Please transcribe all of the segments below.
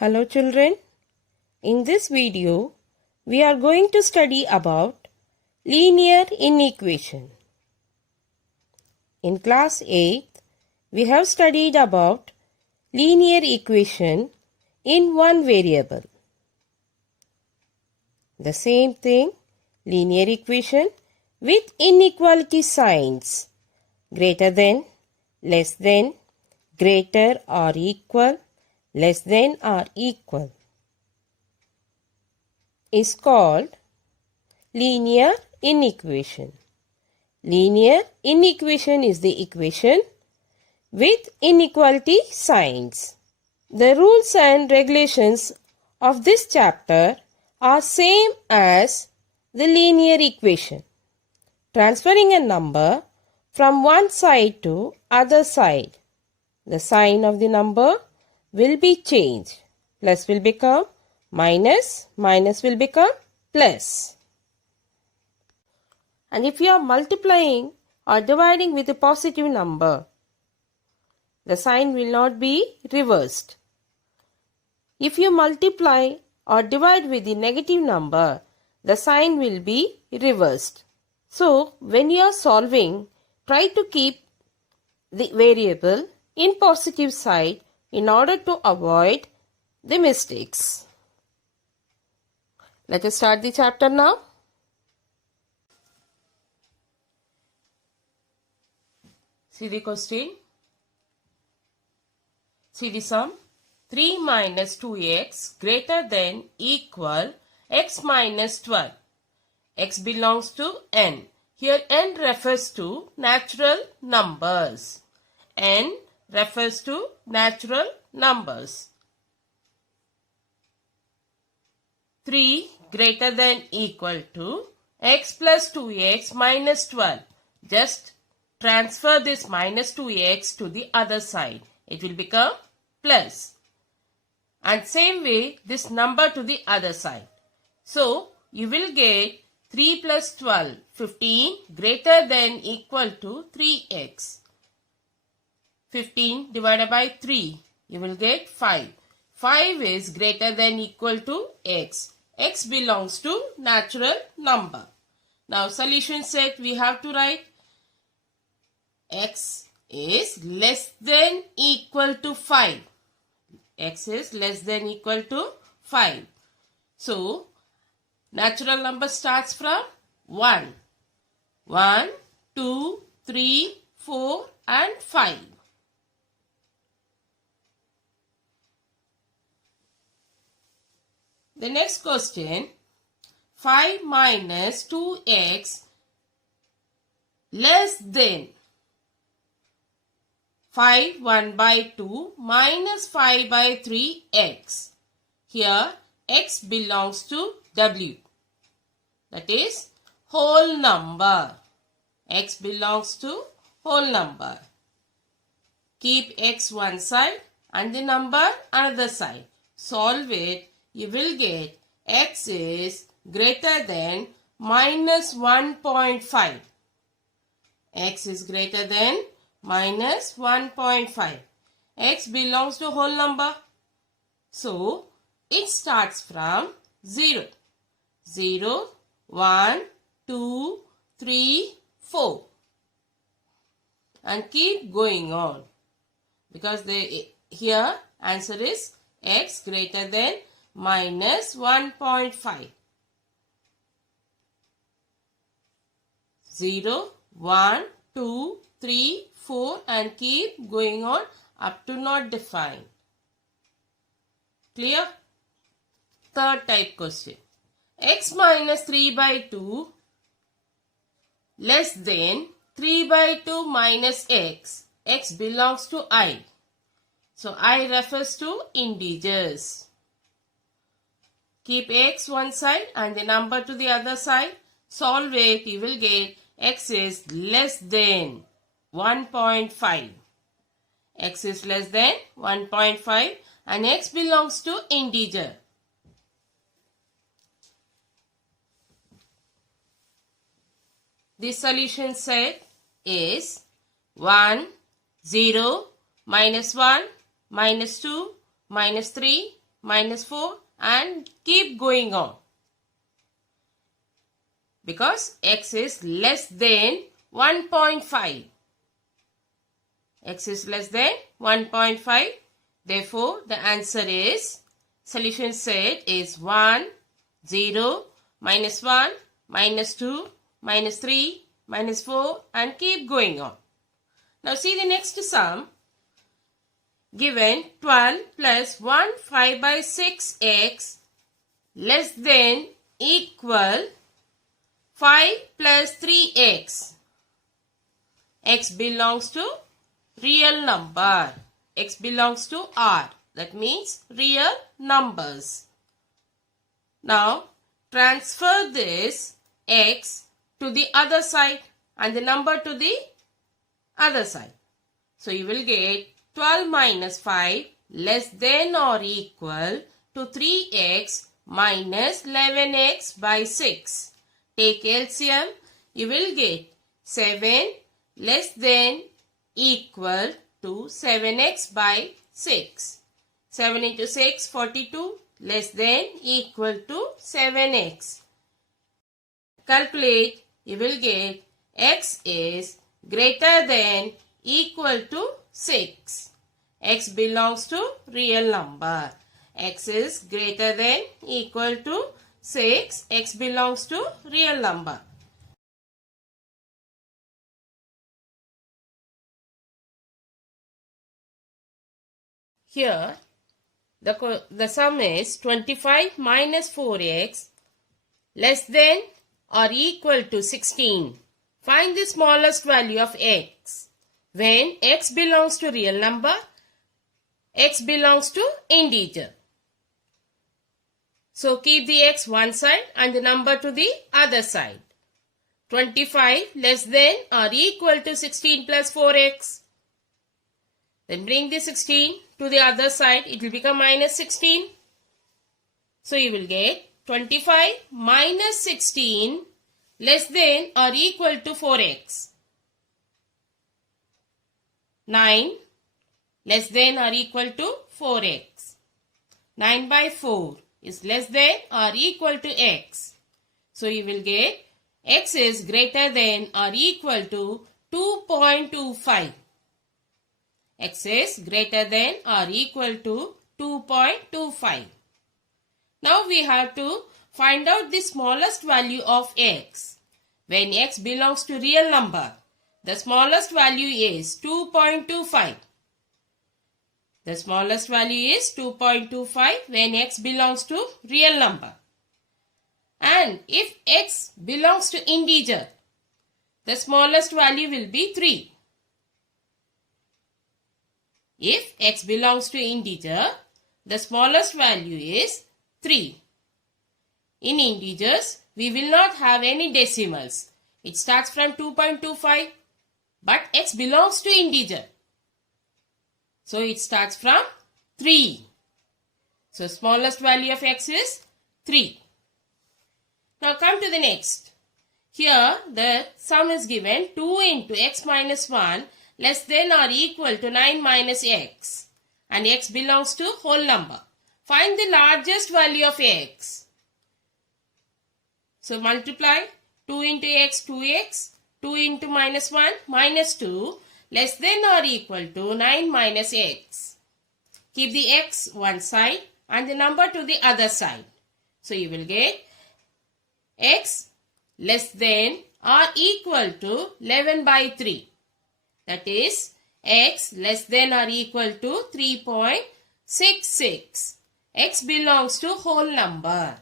Hello children, in this video we are going to study about linear inequation. In class 8th we have studied about linear equation in one variable. The same thing, linear equation with inequality signs greater than, less than, greater or equal, less than or equal is called linear inequation. Linear inequation is the equation with inequality signs. The rules and regulations of this chapter are same as the linear equation. Transferring a number from one side to other side, the sign of the number will be changed. Plus will become minus, minus will become plus. And if you are multiplying or dividing with a positive number, the sign will not be reversed. If you multiply or divide with the negative number, the sign will be reversed. So, when you are solving, try to keep the variable in positive side in order to avoid the mistakes. Let us start the chapter now. See the question. See the sum. 3 minus 2x greater than equal x minus 12. X belongs to n. Here n refers to natural numbers. N refers to natural numbers. 3 greater than equal to x plus 2x minus 12. Just transfer this minus 2x to the other side. It will become plus. And same way this number to the other side. So you will get 3 plus 12, 15 greater than equal to 3x. 15 divided by 3, you will get 5. 5 is greater than equal to x. X belongs to natural number. Now solution set we have to write x is less than equal to 5. X is less than equal to 5. So natural number starts from 1. 1, 2, 3, 4 and 5. The next question, 5 minus 2x less than 5 1 by 2 minus 5 by 3x. Here x belongs to w. That is whole number. X belongs to whole number. Keep x one side and the number another side. Solve it. You will get x is greater than minus 1.5. X is greater than minus 1.5. X belongs to whole number. So, it starts from 0. 0, 1, 2, 3, 4. And keep going on. Because here answer is x greater than minus 1.5. 0, 1, 2, 3, 4 and keep going on up to not defined. Clear? Third type question. X minus 3 by 2 less than 3 by 2 minus x. X belongs to I. So I refers to integers. Keep x one side and the number to the other side. Solve it. You will get x is less than 1.5. X is less than 1.5 and x belongs to integer. The solution set is 1, 0, minus 1, minus 2, minus 3, minus 4 and keep going on. Because x is less than 1.5. X is less than 1.5. Therefore, the answer is, solution set is 1, 0, minus 1, minus 2, minus 3, minus 4 and keep going on. Now see the next sum. Given 12 plus 1 5 by 6x less than equal 5 plus 3x. X belongs to real number. X belongs to R. That means real numbers. Now transfer this x to the other side and the number to the other side. So you will get 12 minus 5 less than or equal to 3x minus 11x by 6. Take LCM, you will get 7 less than equal to 7x by 6. 7 into 6, 42 less than equal to 7x. Calculate, you will get x is greater than equal to 6. X belongs to real number. X is greater than equal to 6. X belongs to real number. Here, the sum is 25 minus 4x less than or equal to 16. Find the smallest value of x. When x belongs to real number, x belongs to integer. So keep the x one side and the number to the other side. 25 less than or equal to 16 plus 4x. Then bring the 16 to the other side. It will become minus 16. So you will get 25 minus 16 less than or equal to 4x. 9 less than or equal to 4x. 9 by 4 is less than or equal to x. So you will get x is greater than or equal to 2.25. X is greater than or equal to 2.25. Now we have to find out the smallest value of x. When x belongs to real number, the smallest value is 2.25. The smallest value is 2.25 when x belongs to real number. And if x belongs to integer, the smallest value will be 3. If x belongs to integer, the smallest value is 3. In integers, we will not have any decimals. It starts from 2.25, but x belongs to integer. So it starts from 3. So smallest value of x is 3. Now come to the next. Here the sum is given 2 into x minus 1 less than or equal to 9 minus x. And x belongs to whole number. Find the largest value of x. So multiply 2 into x, 2x, 2 into minus 1, minus 2, less than or equal to 9 minus x. Keep the x one side and the number to the other side. So you will get x less than or equal to 11 by 3. That is x less than or equal to 3.66. X belongs to whole number.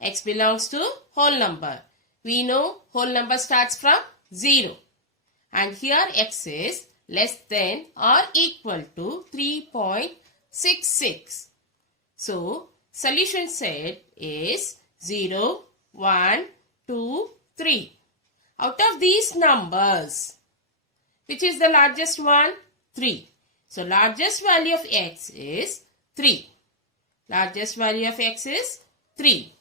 X belongs to whole number. We know whole number starts from 0. And here x is less than or equal to 3.66. So, solution set is 0, 1, 2, 3. Out of these numbers, which is the largest one? 3. So, largest value of x is 3. Largest value of x is 3.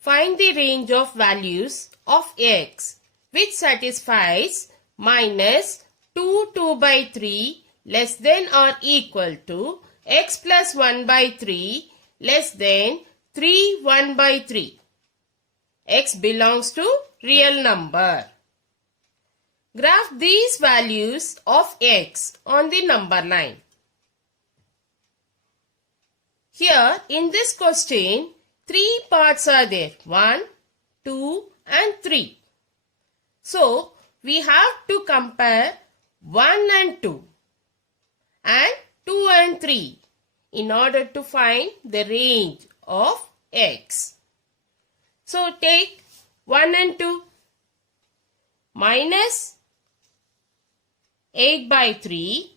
Find the range of values of x which satisfies minus 2 by 3 less than or equal to x plus 1 by 3 less than 3 1 by 3. X belongs to real number. Graph these values of x on the number line. Here in this question, 3 parts are there. 1, 2 and 3. So, we have to compare 1 and 2 and 2 and 3 in order to find the range of x. So, take 1 and 2 minus 8 by 3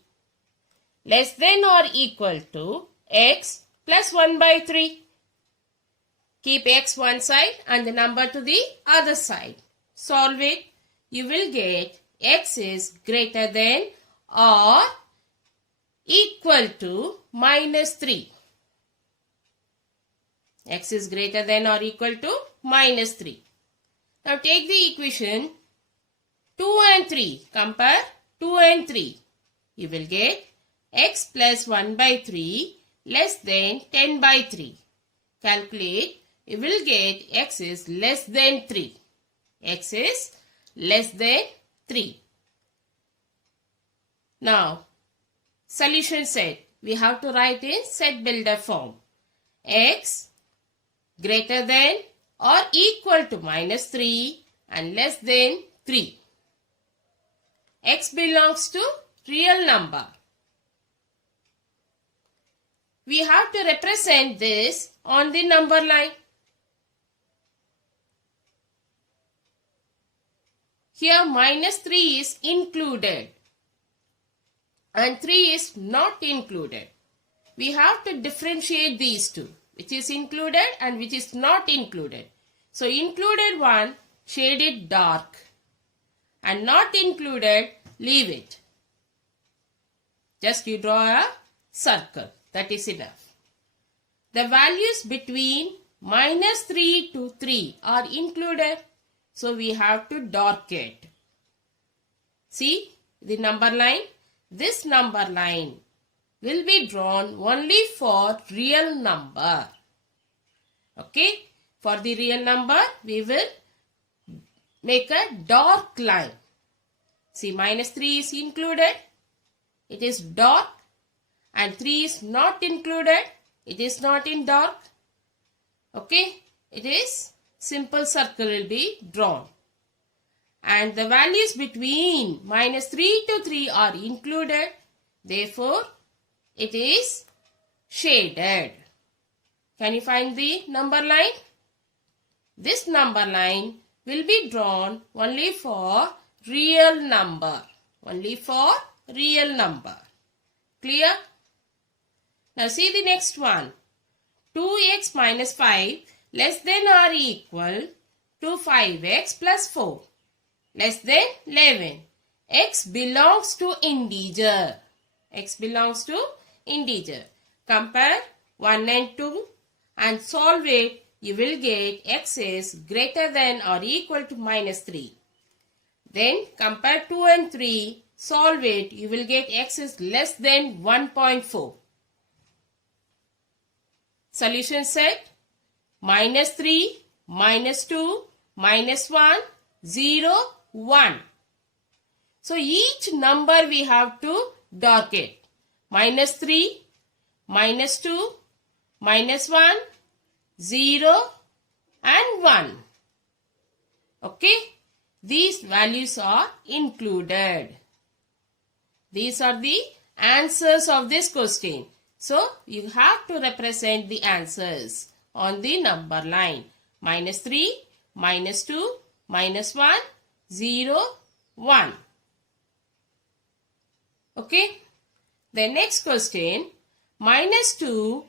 less than or equal to x plus 1 by 3. Keep x one side and the number to the other side. Solve it. You will get x is greater than or equal to minus 3. X is greater than or equal to minus 3. Now take the equation 2 and 3. Compare 2 and 3. You will get x plus 1 by 3 less than 10 by 3. Calculate. You will get x is less than 3. X is less than 3. Now, solution set. We have to write in set builder form. X greater than or equal to minus 3 and less than 3. X belongs to real number. We have to represent this on the number line. Here minus 3 is included and 3 is not included. We have to differentiate these two, which is included and which is not included. So included one, shade it dark, and not included, leave it. Just you draw a circle, that is enough. The values between minus 3 to 3 are included. So we have to dark it. See the number line? This number line will be drawn only for real number. Okay? For the real number, we will make a dark line. See, minus 3 is included. It is dark. And 3 is not included. It is not in dark. Okay? It is simple circle will be drawn. And the values between minus 3 to 3 are included. Therefore, it is shaded. Can you find the number line? This number line will be drawn only for real number. Only for real number. Clear? Now see the next one. 2x minus 5 less than or equal to 5x plus 4 less than 11. X belongs to integer. X belongs to integer. Compare 1 and 2 and solve it. You will get x is greater than or equal to minus 3. Then compare 2 and 3. Solve it. You will get x is less than 1.4. Solution set. Minus 3, minus 2, minus 1, 0, 1. So each number we have to dark it. Minus 3, minus 2, minus 1, 0 and 1. Okay. These values are included. These are the answers of this question. So you have to represent the answers on the number line. Minus 3, minus 2, minus 1, 0, 1. Okay. The next question. Minus 2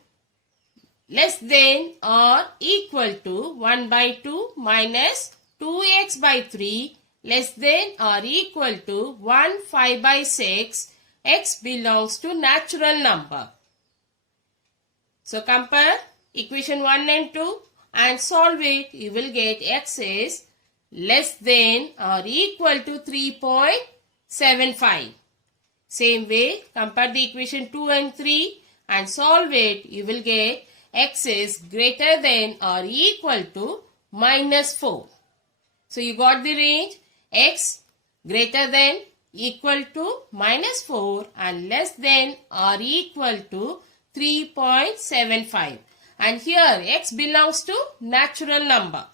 less than or equal to 1 by 2 minus 2x by 3 less than or equal to 1 5 by 6. X belongs to natural number. So compare equation 1 and 2 and solve it. You will get x is less than or equal to 3.75. Same way, compare the equation 2 and 3 and solve it. You will get x is greater than or equal to -4. So you got the range x greater than equal to -4 and less than or equal to 3.75. And here x belongs to natural number.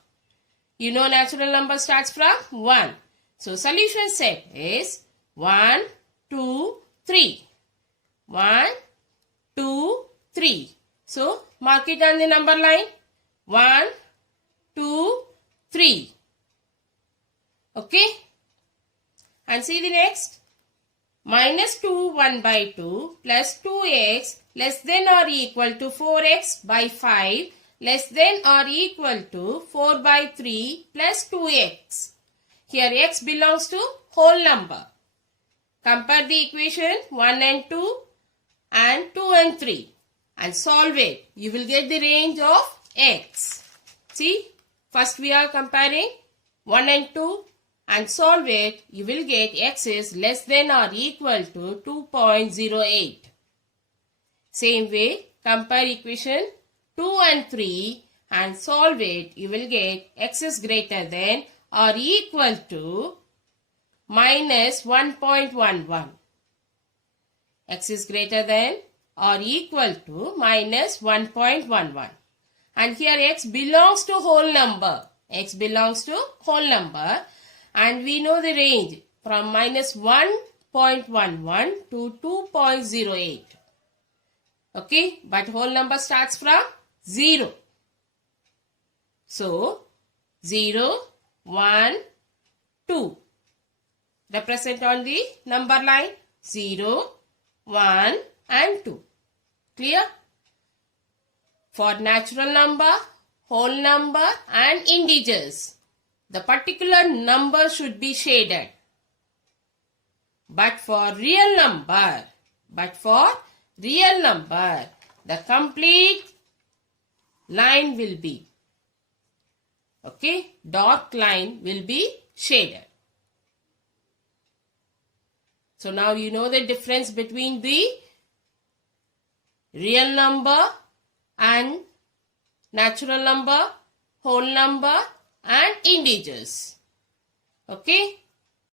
You know natural number starts from 1. So solution set is 1, 2, 3. 1, 2, 3. So mark it on the number line. 1, 2, 3. Okay. And see the next. -2 1 by 2 plus 2x less than or equal to 4x by 5 less than or equal to 4 by 3 plus 2x. Here x belongs to whole number. Compare the equation 1 and 2 and 2 and 3 and solve it. You will get the range of x. See, first we are comparing 1 and 2 and solve it. You will get x is less than or equal to 2.08. Same way, compare equation 2 and 3 and solve it. You will get x is greater than or equal to -1.11. X is greater than or equal to -1.11. And here x belongs to whole number. X belongs to whole number. And we know the range from -1.11 to 2.08. Okay, but whole number starts from 0. So, 0, 1, 2. Represent on the number line 0, 1 and 2. Clear? For natural number, whole number and integers, the particular number should be shaded. But for real number, the complete line will be, okay, dark line will be shaded. So now you know the difference between the real number and natural number, whole number and integers. Okay.